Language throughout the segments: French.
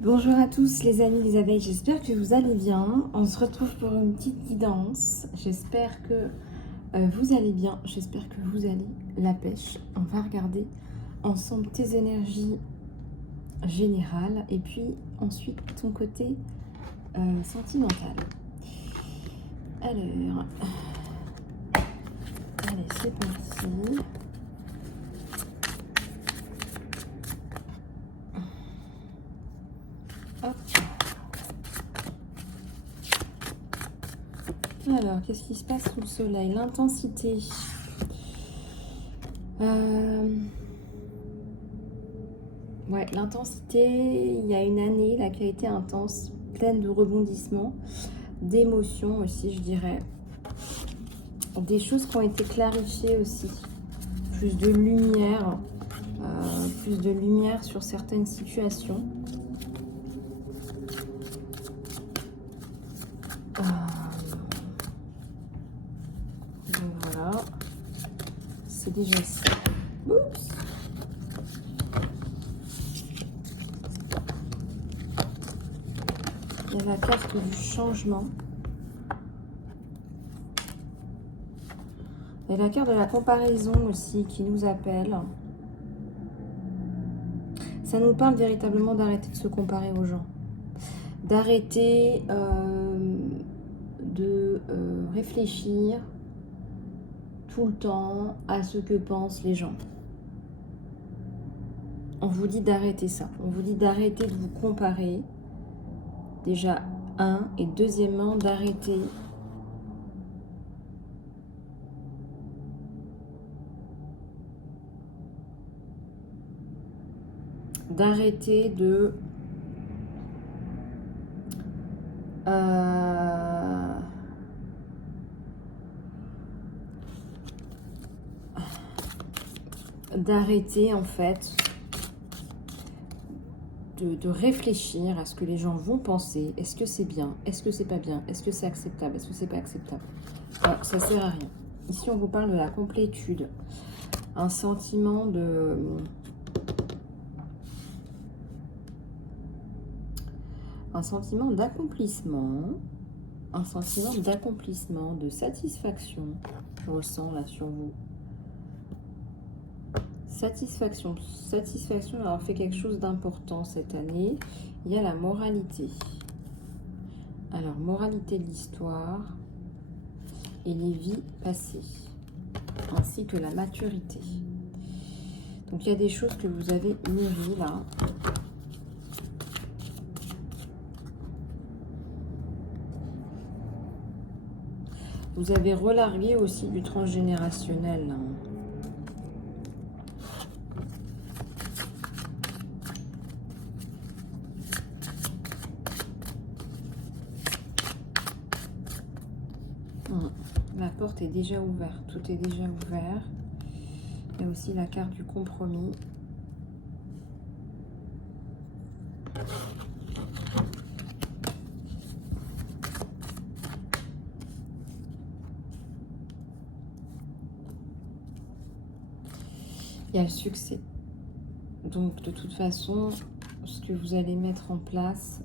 Bonjour à tous les amis des abeilles, j'espère que vous allez bien. On se retrouve pour une petite guidance. J'espère que vous allez bien, j'espère que vous allez la pêche. On va regarder ensemble tes énergies générales et puis ensuite ton côté sentimental. Alors, allez c'est parti. Hop. Alors, qu'est-ce qui se passe sous le soleil? L'intensité. Ouais, l'intensité, il y a une année là qui a été intense, pleine de rebondissements, d'émotions aussi, je dirais. Des choses qui ont été clarifiées aussi. Plus de lumière sur certaines situations. Donc voilà, c'est déjà ça. Oups. Il y a la carte du changement. Il y a la carte de la comparaison aussi qui nous appelle. Ça nous parle véritablement d'arrêter de se comparer aux gens. D'arrêter de réfléchir tout le temps à ce que pensent les gens. On vous dit d'arrêter ça. On vous dit d'arrêter de vous comparer. Déjà, et deuxièmement, d'arrêter de en fait de réfléchir à ce que les gens vont penser. Est-ce que c'est bien? Est-ce que c'est pas bien? Est-ce que c'est acceptable? Est-ce que c'est pas acceptable? Alors, ça sert à rien. Ici, on vous parle de la complétude. Un sentiment d'accomplissement. Un sentiment d'accomplissement, de satisfaction. Je ressens là sur vous. Satisfaction d'avoir fait quelque chose d'important cette année. Il y a la moralité. Alors, moralité de l'histoire et les vies passées, ainsi que la maturité. Donc, il y a des choses que vous avez mûries là. Vous avez relargué aussi du transgénérationnel là. La porte est déjà ouverte, tout est déjà ouvert. Il y a aussi la carte du compromis. Il y a le succès. Donc de toute façon, ce que vous allez mettre en place,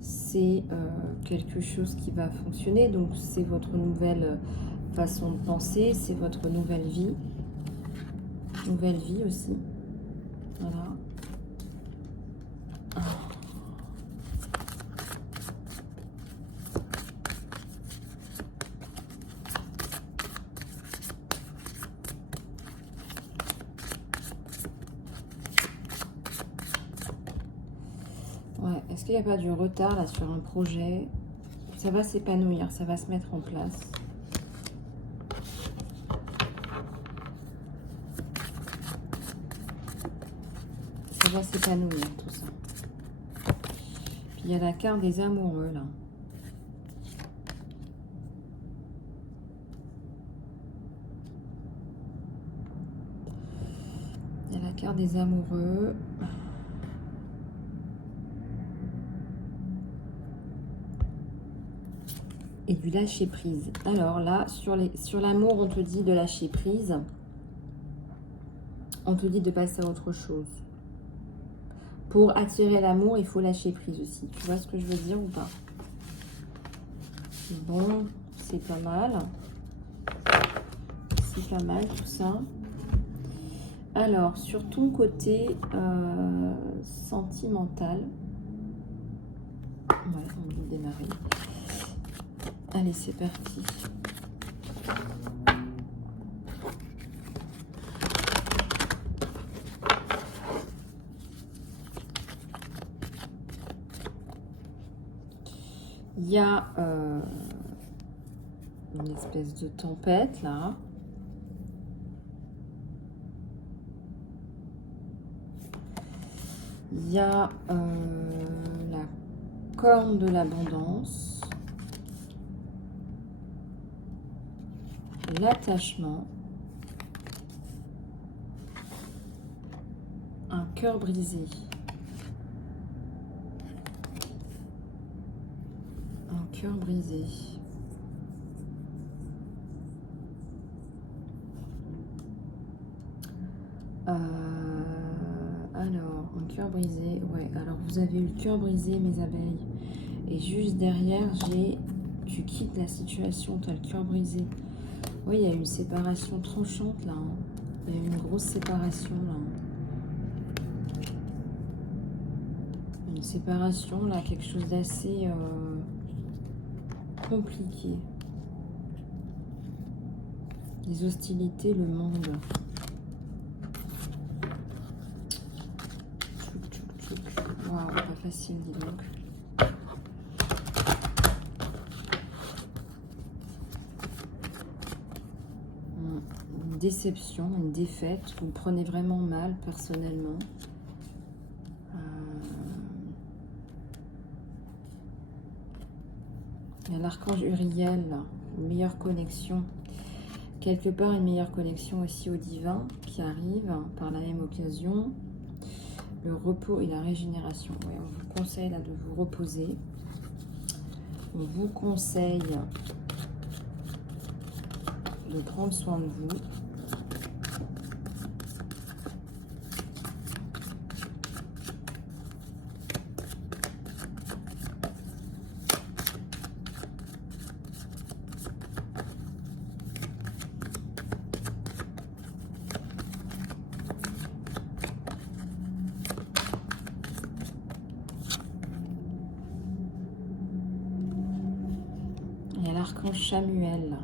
c'est quelque chose qui va fonctionner. Donc c'est votre nouvelle façon de penser, c'est votre nouvelle vie. Nouvelle vie aussi. Voilà. Ouais, est-ce qu'il n'y a pas du retard là sur un projet? Ça va s'épanouir, ça va se mettre en place. Ça va s'épanouir tout ça. Puis il y a la carte des amoureux là. Il y a la carte des amoureux. Et du lâcher prise. Alors là, sur l'amour, on te dit de lâcher prise. On te dit de passer à autre chose. Pour attirer l'amour, il faut lâcher prise aussi. Tu vois ce que je veux dire ou pas? Bon, c'est pas mal. C'est pas mal tout ça. Alors, sur ton côté sentimental, ouais, on va démarrer. Allez, c'est parti. Il y a une espèce de tempête là. Il y a la corne de l'abondance, l'attachement, un cœur brisé, un cœur brisé. Alors, un cœur brisé, ouais, alors vous avez eu le cœur brisé, mes abeilles. Et juste derrière, j'ai tu quittes la situation, tu as le cœur brisé. Oui, il y a une séparation tranchante là. Hein. Il y a une grosse séparation là. Une séparation là, quelque chose d'assez compliqué. Les hostilités, le monde. Waouh, pas facile, dis donc. Une déception, une défaite, vous le prenez vraiment mal personnellement. Il y a l'archange Uriel, une meilleure connexion. Quelque part, une meilleure connexion aussi au divin qui arrive par la même occasion. Le repos et la régénération. Ouais, on vous conseille là de vous reposer. On vous conseille de prendre soin de vous. Il y a l'archange Chamuel.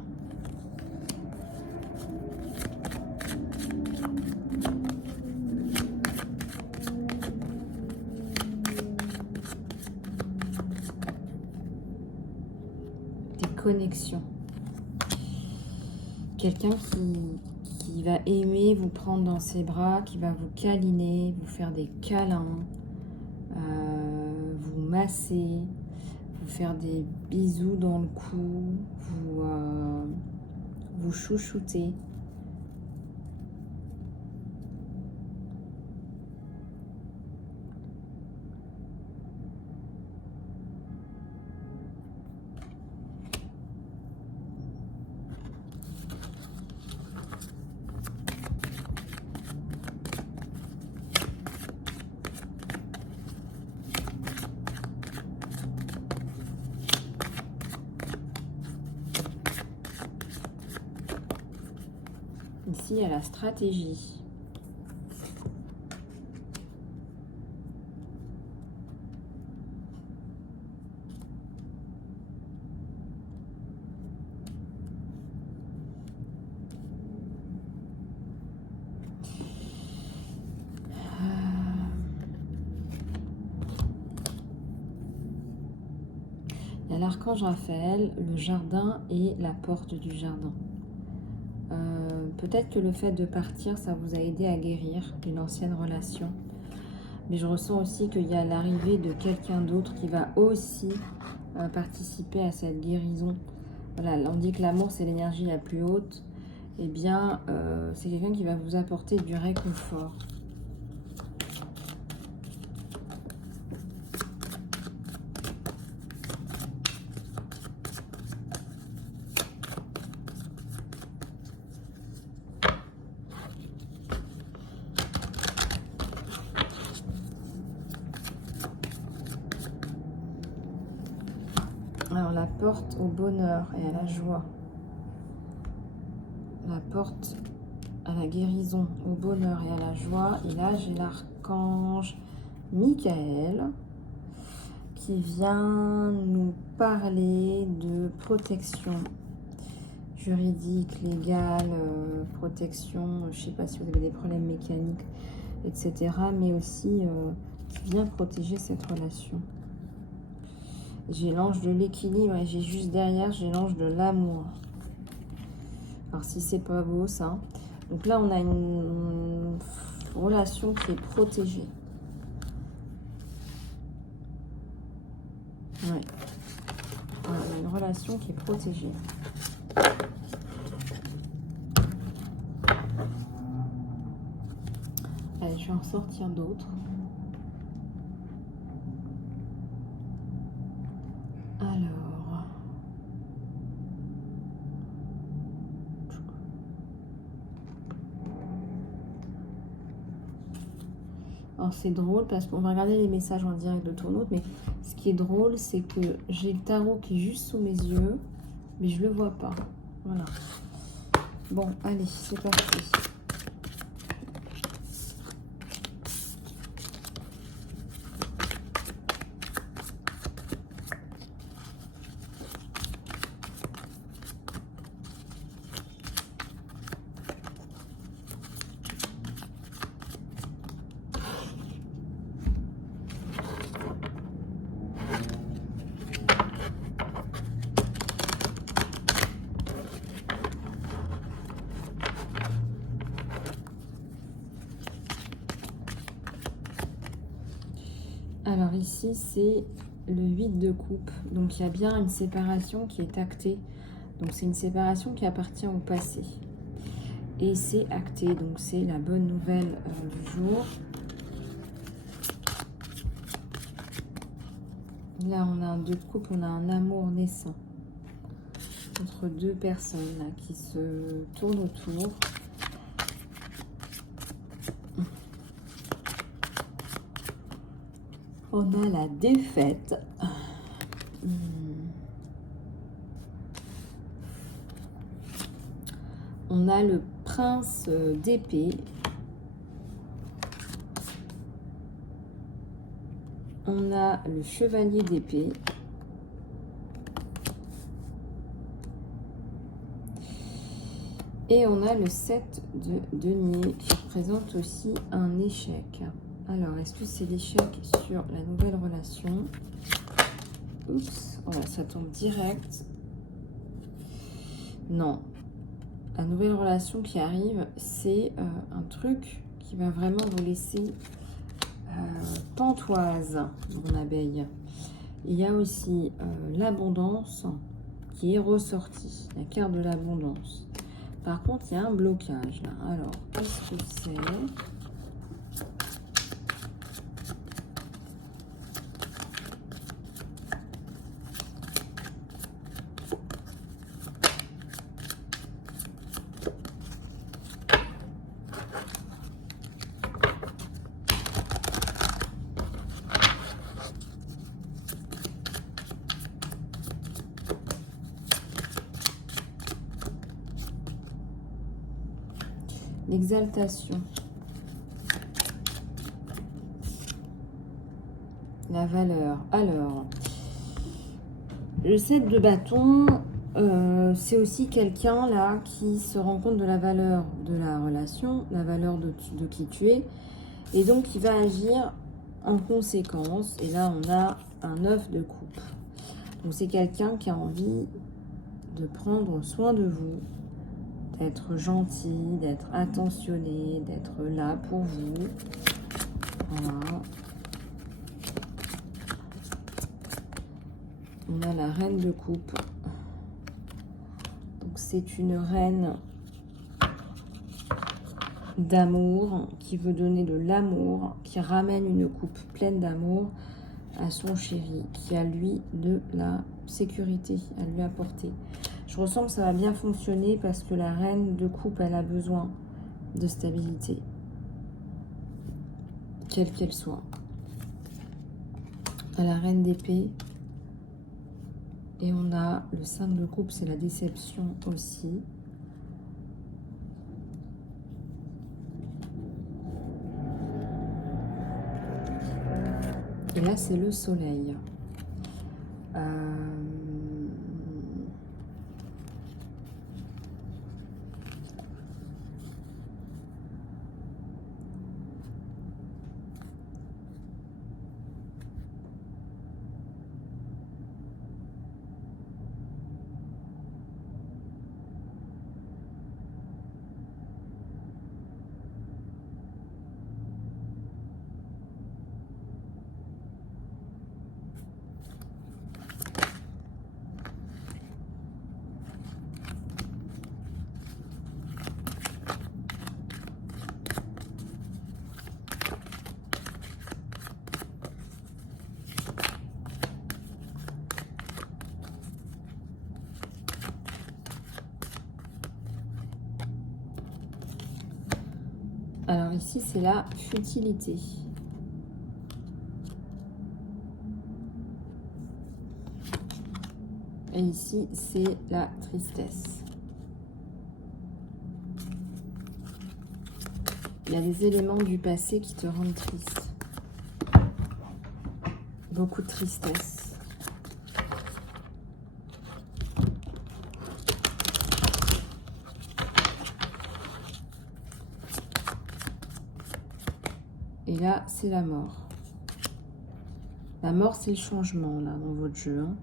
Des connexions. Quelqu'un qui va aimer vous prendre dans ses bras, qui va vous câliner, vous faire des câlins, vous masser, vous faire des bisous dans le cou, vous chouchouter. Ici, il y a la stratégie. Il y a l'archange Raphaël, le jardin et la porte du jardin. Peut-être que le fait de partir, ça vous a aidé à guérir une ancienne relation. Mais je ressens aussi qu'il y a l'arrivée de quelqu'un d'autre qui va aussi participer à cette guérison. Voilà, on dit que l'amour, c'est l'énergie la plus haute. Eh bien, c'est quelqu'un qui va vous apporter du réconfort. Alors, la porte au bonheur et à la joie. La porte à la guérison, au bonheur et à la joie. Et là, j'ai l'archange Michael qui vient nous parler de protection juridique, légale, protection, je ne sais pas si vous avez des problèmes mécaniques, etc. Mais aussi qui vient protéger cette relation. J'ai l'ange de l'équilibre et j'ai juste derrière, j'ai l'ange de l'amour. Alors si c'est pas beau ça. Donc là on a une relation qui est protégée. Ouais. Voilà, on a une relation qui est protégée. Allez, je vais en sortir d'autres. Alors. Alors c'est drôle parce qu'on va regarder les messages en direct de Tournoute, mais ce qui est drôle, c'est que j'ai le tarot qui est juste sous mes yeux, mais je le vois pas. Voilà. Bon, allez, c'est parti. Alors ici, c'est le 8 de coupe. Donc il y a bien une séparation qui est actée. Donc c'est une séparation qui appartient au passé. Et c'est acté, donc c'est la bonne nouvelle du jour. Là, on a un 2 de coupe, on a un amour naissant. Entre deux personnes là, qui se tournent autour. On a la défaite. On a le prince d'épée. On a le chevalier d'épée. Et on a le 7 de denier qui représente aussi un échec. Alors, est-ce que c'est l'échec sur la nouvelle relation? Oups, voilà, ça tombe direct. Non. La nouvelle relation qui arrive, c'est un truc qui va vraiment vous laisser pantoise, mon abeille. Il y a aussi l'abondance qui est ressortie, la carte de l'abondance. Par contre, il y a un blocage là. Alors, qu'est-ce que c'est? L'exaltation. La valeur. Alors, le 7 de bâton, c'est aussi quelqu'un là qui se rend compte de la valeur de la relation, la valeur de qui tu es, et donc qui va agir en conséquence. Et là, on a un 9 de coupe. Donc, c'est quelqu'un qui a envie de prendre soin de vous, d'être gentil, d'être attentionné, d'être là pour vous. Voilà. On a la reine de coupe. Donc c'est une reine d'amour qui veut donner de l'amour, qui ramène une coupe pleine d'amour à son chéri, qui a lui de la sécurité à lui apporter. Je ressens que ça va bien fonctionner parce que la reine de coupe, elle a besoin de stabilité, quelle qu'elle soit. À la reine d'épée, Et on a le 5 de coupe, c'est la déception aussi. Et là, c'est le soleil. Alors ici, c'est la futilité. Et ici, c'est la tristesse. Il y a des éléments du passé qui te rendent triste. Beaucoup de tristesse. Et là, c'est la mort. La mort, c'est le changement, là, dans votre jeu. Hein.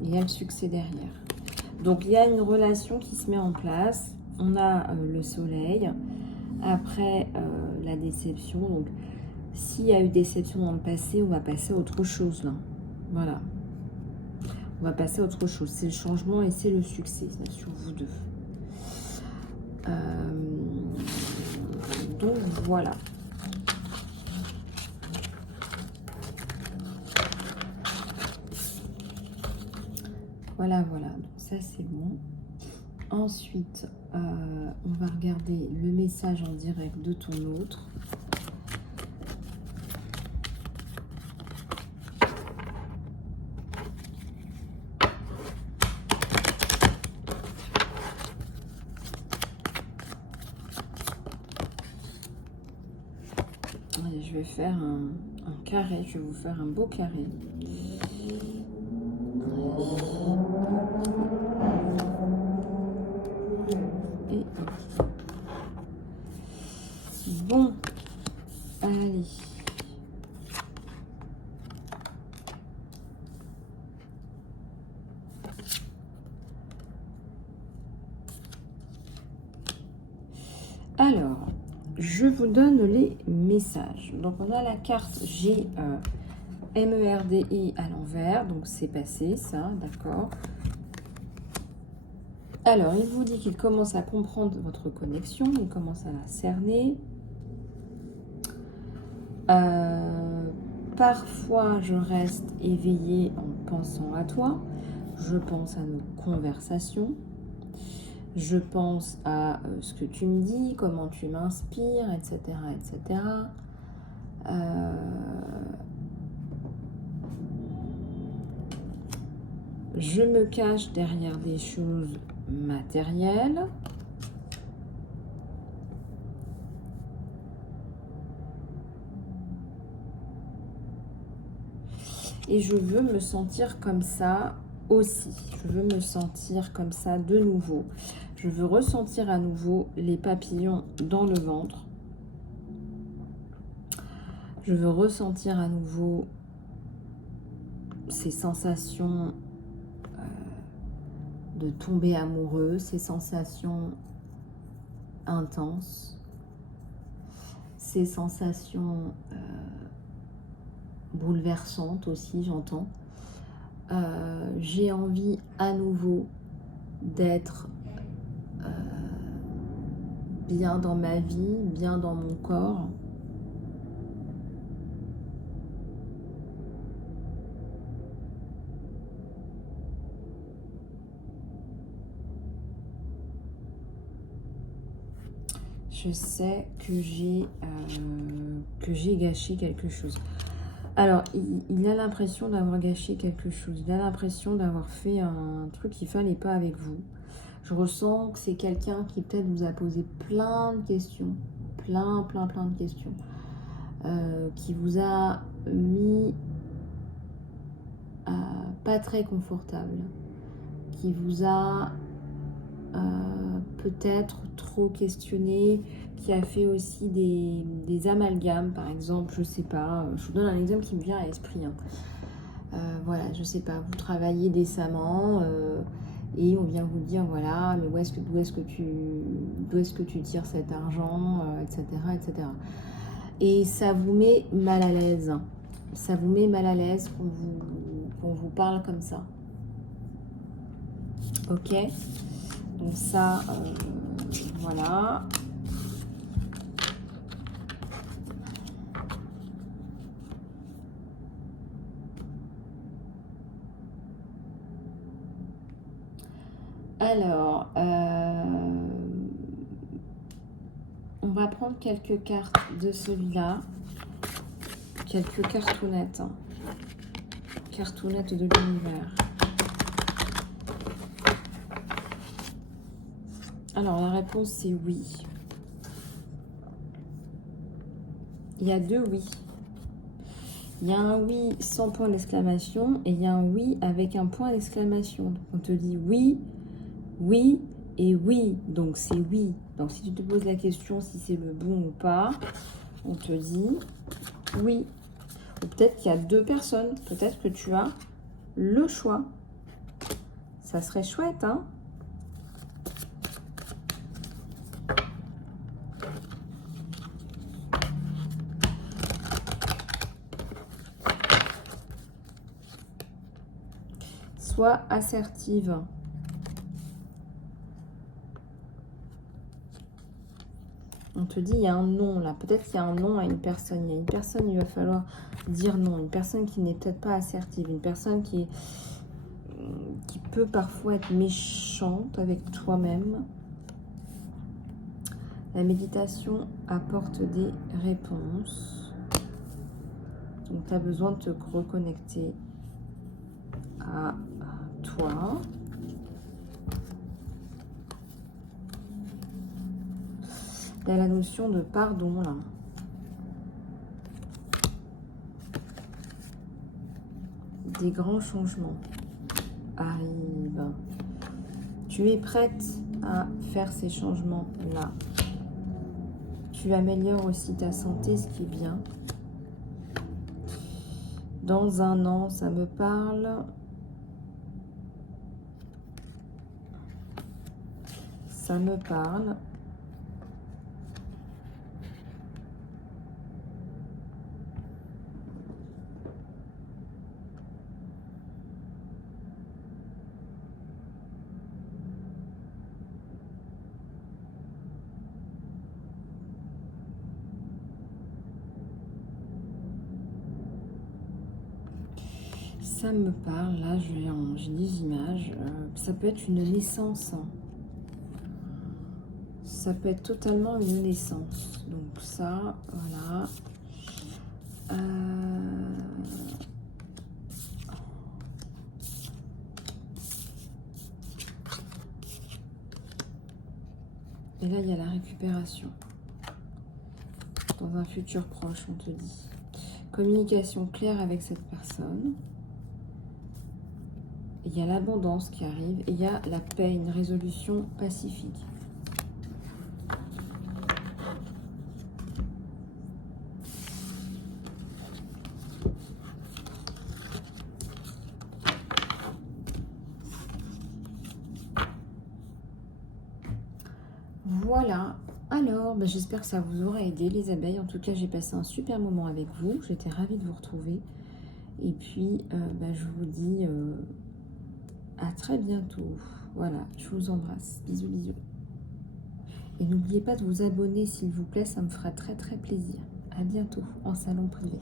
Il y a le succès derrière. Donc, il y a une relation qui se met en place. On a le soleil. Après, la déception. Donc, s'il y a eu déception dans le passé, on va passer à autre chose, là. Voilà. On va passer à autre chose. C'est le changement et c'est le succès, ça, sur vous deux. Donc, voilà. Voilà, voilà. Donc, ça, c'est bon. Ensuite, on va regarder le message en direct de ton autre. Allez, je vais faire un carré. Je vais vous faire un beau carré. Et bon, allez. Alors, je vous donne les messages. Donc, on a la carte G, MERDI à l'envers. Donc, c'est passé, ça, d'accord. Alors, il vous dit qu'il commence à comprendre votre connexion. Il commence à la cerner. Parfois, je reste éveillée en pensant à toi. Je pense à nos conversations. Je pense à ce que tu me dis, comment tu m'inspires, etc., etc. Je me cache derrière des choses matérielles. Et je veux me sentir comme ça aussi. Je veux me sentir comme ça de nouveau. Je veux ressentir à nouveau les papillons dans le ventre. Je veux ressentir à nouveau ces sensations de tomber amoureux, ces sensations intenses, ces sensations bouleversantes aussi, j'entends. J'ai envie à nouveau d'être bien dans ma vie, bien dans mon corps. Je sais que j'ai gâché quelque chose. Alors, il a l'impression d'avoir gâché quelque chose. Il a l'impression d'avoir fait un truc qu'il fallait pas avec vous. Je ressens que c'est quelqu'un qui peut-être vous a posé plein de questions. Plein de questions. Qui vous a mis pas très confortable. Qui vous a peut-être trop questionné, qui a fait aussi des amalgames, par exemple, je sais pas, je vous donne un exemple qui me vient à l'esprit. Voilà, je sais pas, vous travaillez décemment et on vient vous dire, voilà, mais d'où est-ce que tu tires cet argent, etc., etc. Et ça vous met mal à l'aise. Ça vous met mal à l'aise qu'on vous parle comme ça. Ok? Donc ça, voilà. Alors, on va prendre quelques cartes de celui-là. Quelques cartounettes. Cartounettes de l'univers. Alors, la réponse, c'est oui. Il y a deux oui. Il y a un oui sans point d'exclamation et il y a un oui avec un point d'exclamation. Donc, on te dit oui, oui et oui. Donc, c'est oui. Donc, si tu te poses la question si c'est le bon ou pas, on te dit oui. Ou peut-être qu'il y a deux personnes. Peut-être que tu as le choix. Ça serait chouette, hein? Sois assertive. On te dit, il y a un non là. Peut-être qu'il y a un non à une personne. Il y a une personne, il va falloir dire non. Une personne qui n'est peut-être pas assertive. Une personne qui peut parfois être méchante avec toi-même. La méditation apporte des réponses. Donc, tu as besoin de te reconnecter à toi. Il y a la notion de pardon là. Des grands changements arrivent. Tu es prête à faire ces changements-là. Tu améliores aussi ta santé, ce qui est bien. Dans un an, ça me parle. Ça me parle. Ça me parle, là j'ai des images, ça peut être une naissance, hein. Ça peut être totalement une naissance, donc ça, voilà. Et là il y a la récupération, dans un futur proche on te dit. Communication claire avec cette personne. Il y a l'abondance qui arrive et il y a la paix, une résolution pacifique. Voilà. Alors, j'espère que ça vous aura aidé les abeilles. En tout cas, j'ai passé un super moment avec vous. J'étais ravie de vous retrouver. Et puis, je vous dis à très bientôt. Voilà, je vous embrasse. Bisous, bisous. Et n'oubliez pas de vous abonner, s'il vous plaît. Ça me fera très, très plaisir. À bientôt en salon privé.